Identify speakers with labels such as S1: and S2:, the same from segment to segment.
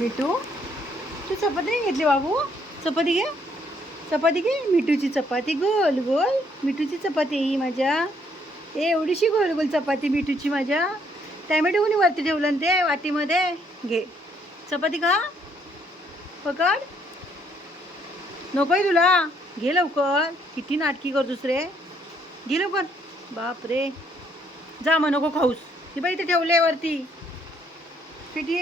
S1: मिठू तू चपाती नाही घेतली बाबू? चपाती घे. चपाती घे मिठूची चपाती. गोल गोल. मिठूची चपाती ही माझ्या. ए एवढीशी गोल गोल चपाती मिठूची माझ्या. टॅमॅटो कोणी वरती ठेवलं ना ते वाटीमध्ये? घे. चपाती का पकड. नकोय तुला. घे लवकर. किती नाटकी कर दुसरे घे लवकर. बाप रे जा मग नको खाऊस. ही बाई इथे ठेवले वरती. स्वीटी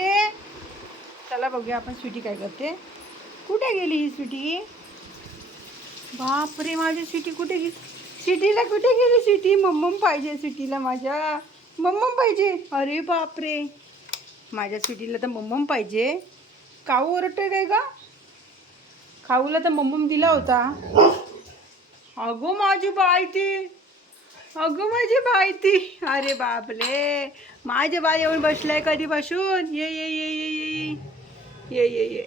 S1: चला बघूया आपण स्वीटी काय करते. कुठे गेली ही स्वीटी? बापरे माझी स्वीटी कुठे गेली? स्वीटीला कुठे गेली स्वीटी? मम्मम पाहिजे स्वीटीला माझ्या. मम्मम पाहिजे. अरे बापरे. माझ्या स्वीटीला तर मम्मम पाहिजे. काऊ ओरडतोय काय का खाऊला तर मम्मम दिला होता. अगो माझी बाई ती. अगं माझी बाई ती. अरे बापरे. माझे बाई येऊन बसलाय कधीपासून? ये ये ये ये ये. ये ये ये.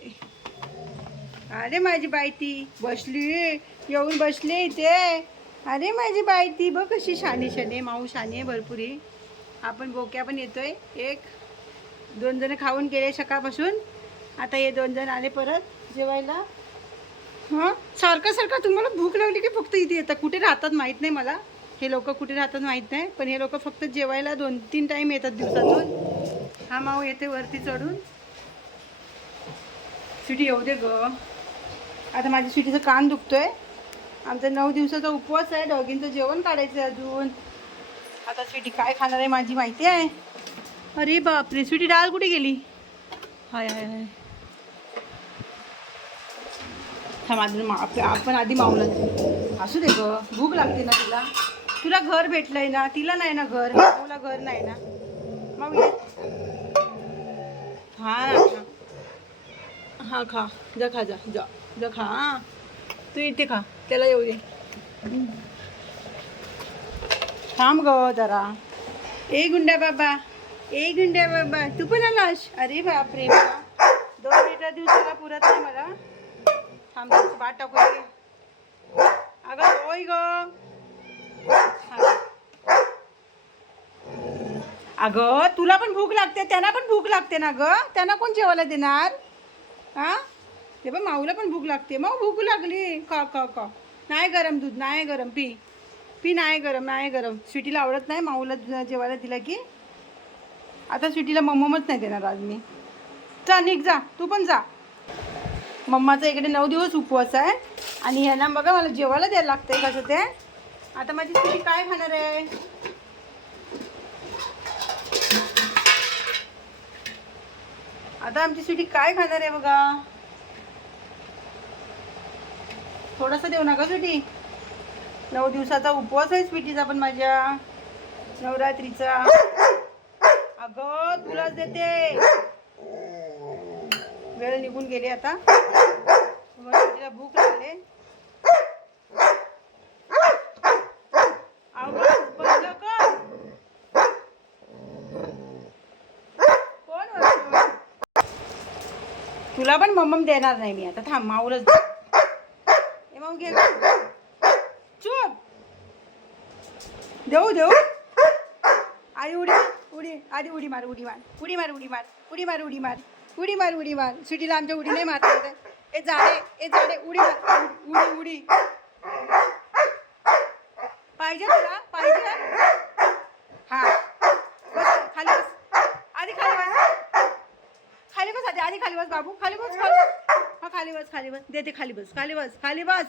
S1: अरे माझी बायती बसली. येऊन बसली इथे. अरे माझी बायती बघ कशी शानी शाने माऊ शानी आहे भरपुरी आपण बोक्या पण येतोय. एक दोन जण खाऊन गेले सकाळपासून. आता हे दोन जण आले परत जेवायला. हां? सारखं सारखं. तुम्हाला भूक लागली की फक्त इथे येतात कुठे राहतात माहीत नाही मला. हे लोक कुठे राहतात माहीत नाही. पण हे लोक फक्त जेवायला दोन तीन टाईम येतात दिवसातून. हा माऊ येते वरती चढून. स्वीटी येऊ दे ग. आता माझ्या स्वीटीचं कान दुखतोय. आमचा नऊ दिवसाचा उपवास आहे डॉगींचं जेवण काढायचं आहे अजून. आता स्वीटी काय खाणार आहे माझी माहिती आहे? अरे बापरे स्वीटी डाळ कुठे गेली? हाय हाय हाय. थांब आपण आधी मावलं. असू दे ग भूक लागते ना तुला. तुला घर भेटलंय ना तिला नाही ना घर तुला घर नाही ना. मग हा. हा खा. जा खा जा. जा. जा खा हां. तू इथे खा. त्याला येऊ दे. थांब ग जरा. ए गुंड्या बाबा. ए गुंड्या बाबा. तू पण आलास? अरे बापरे बाबा. दोन लिटर दिवसाला पुरत नाही मला. थांब वाट टाकू दे. अगं होय ग. अगं तुला पण भूक लागते त्यांना पण भूक लागते ना ग? त्यांना कोण जेवायला देणार? हां? ते पण माऊला पण भूक लागते. मग भूक लागली. का का का नाही गरम दूध नाही गरम. पी. पी नाही गरम नाही गरम. स्वीटीला आवडत नाही माऊला जेवायला दिला की. आता स्वीटीला मम्मच नाही देणार आज मी. जा निघ जा. तू पण जा. मम्माचा इकडे नऊ दिवस उपवास आहे. आणि ह्यांना बघा मला जेवायला द्यायला लागतंय कसं ते. आता माझी स्वीटी काय खाणार आहे? आता आमची स्वीटी काय खाणार आहे बघा? थोडंसं देऊ नका स्वीटी. नऊ दिवसाचा उपवास आहे स्वीटीचा पण माझ्या. नवरात्रीचा. अगं तुलाच देते. वेळ निघून गेली आता. तिला भूक लागले आवाज बंद कर कोण ओरडतोय? तुला पण मम्मम देणार नाही मी. आता थांब माऊलच दे. ए माऊ घे. चुप. देऊ देऊ. आई उडी उडी आधी उडी मार उडी मार. उडी मार उडी मार. उडी मार उडी मार. उडी मार उडी मार. सुटीला आमच्या उडी नाही मारता ए झाडे ए झाडे उडी मार. उडी उडी. पाहिजे तुला? पाहिजे? हा बस खाली बस आधी खाली बस खाली खाली बस बाबू खाली बस खाली हा खाली बस खाली बस. देते खाली बस खाली बस खाली बस.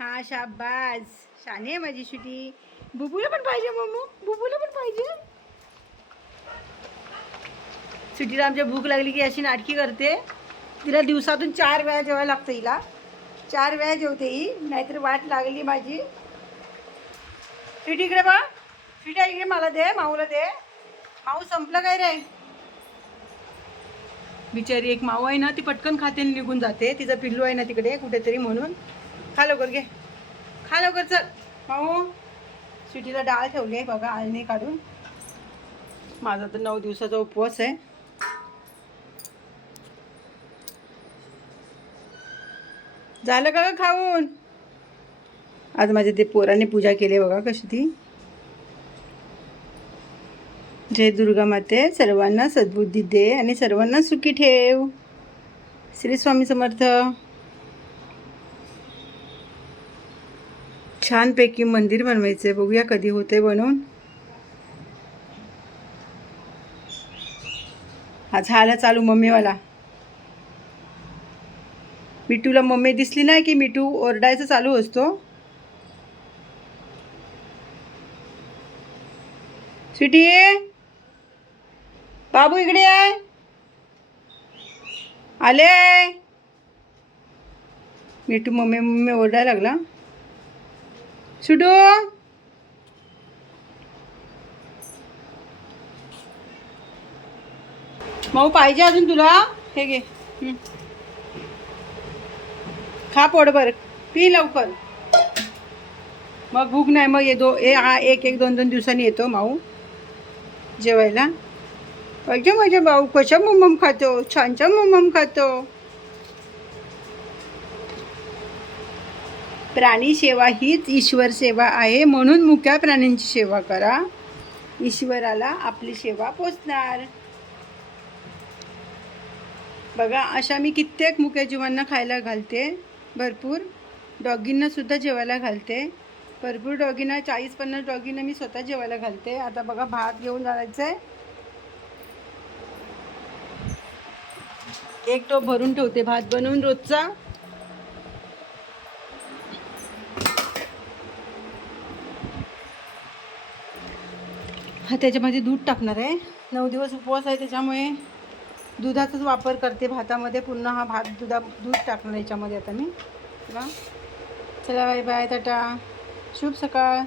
S1: हा शाबाज शाने आहे माझी शुटी. बुबूला पण पाहिजे मम्मू. बुबूला पण पाहिजे. सुटीला आमच्या भूक लागली की अशी नाटकी करते. तिला दिवसातून चार वेळा जेवायला लागतं हिला. चार वेळा जेवते ही. नाहीतर वाट लागली माझी. स्वीटी इकडे बा स्वीटी इकडे मला दे माऊला दे. माऊ संपलं काय रे? बिचारी एक मावू आहे ना ती पटकन खाते आणि निघून जाते. तिचा पिल्लू आहे ना तिकडे कुठेतरी म्हणून. खा लवकर घे. खा लवकर चल. माऊ शिटीला डाळ ठेवली आहे बघा आळणी काढून. माझा तर नऊ दिवसाचा उपवास आहे. झालं का खाऊन? आज माझ्या ते पोराने पूजा केली आहे बघा कशी ती. जय दुर्गा माते सर्वांना सद्बुद्धी दे आणि सर्वांना सुखी ठेव. श्री स्वामी समर्थ. छानपैकी मंदिर बनवायचं बघूया कधी होते बनवून. हा झाला चालू मम्मीवाला. मिठूला मम्मी दिसली नाही की मिठू ओरडायचं चालू असतो. स्वीटी! बाबू इकडे आहे आले. मिठू मम्मी मम्मी ओरडायला लागला. सुटू मऊ पाहिजे अजून तुला? हे घे. खा खा पोटभर पी लवकर. मग भूक नाही मग ये दो ए आ, एक एक दोन दोन दिवसांनी येतो माऊ. जेवायला. पाहिजे माझ्या भाऊ. कशा मम्मम खातो? छान छान मम्मम खातो. प्राणी सेवा हीच ईश्वर सेवा आहे. म्हणून मुक्या प्राण्यांची सेवा करा. ईश्वराला आपली सेवा पोचणार. बघा अशा मी कित्येक मुक्या जीवांना खायला घालते. भरपूर. डॉगींना सुद्धा जेवायला घालते. भरपूर डॉगींना चाळीस पन्नास डॉगींना मी स्वतः जेवायला घालते. आता बघा भात घेऊन जायचं आहे एक टोप भरून ठेवते भात बनवून रोजचा. हा त्याच्यामध्ये दूध टाकणार आहे. नऊ दिवस उपवास आहे त्याच्यामुळे दुधाचाच वापर करते भातामध्ये. पुन्हा हा भात दुधा दूध टाकणार याच्यामध्ये आता मी. चला. Bye bye tata. शुभ सकाळ.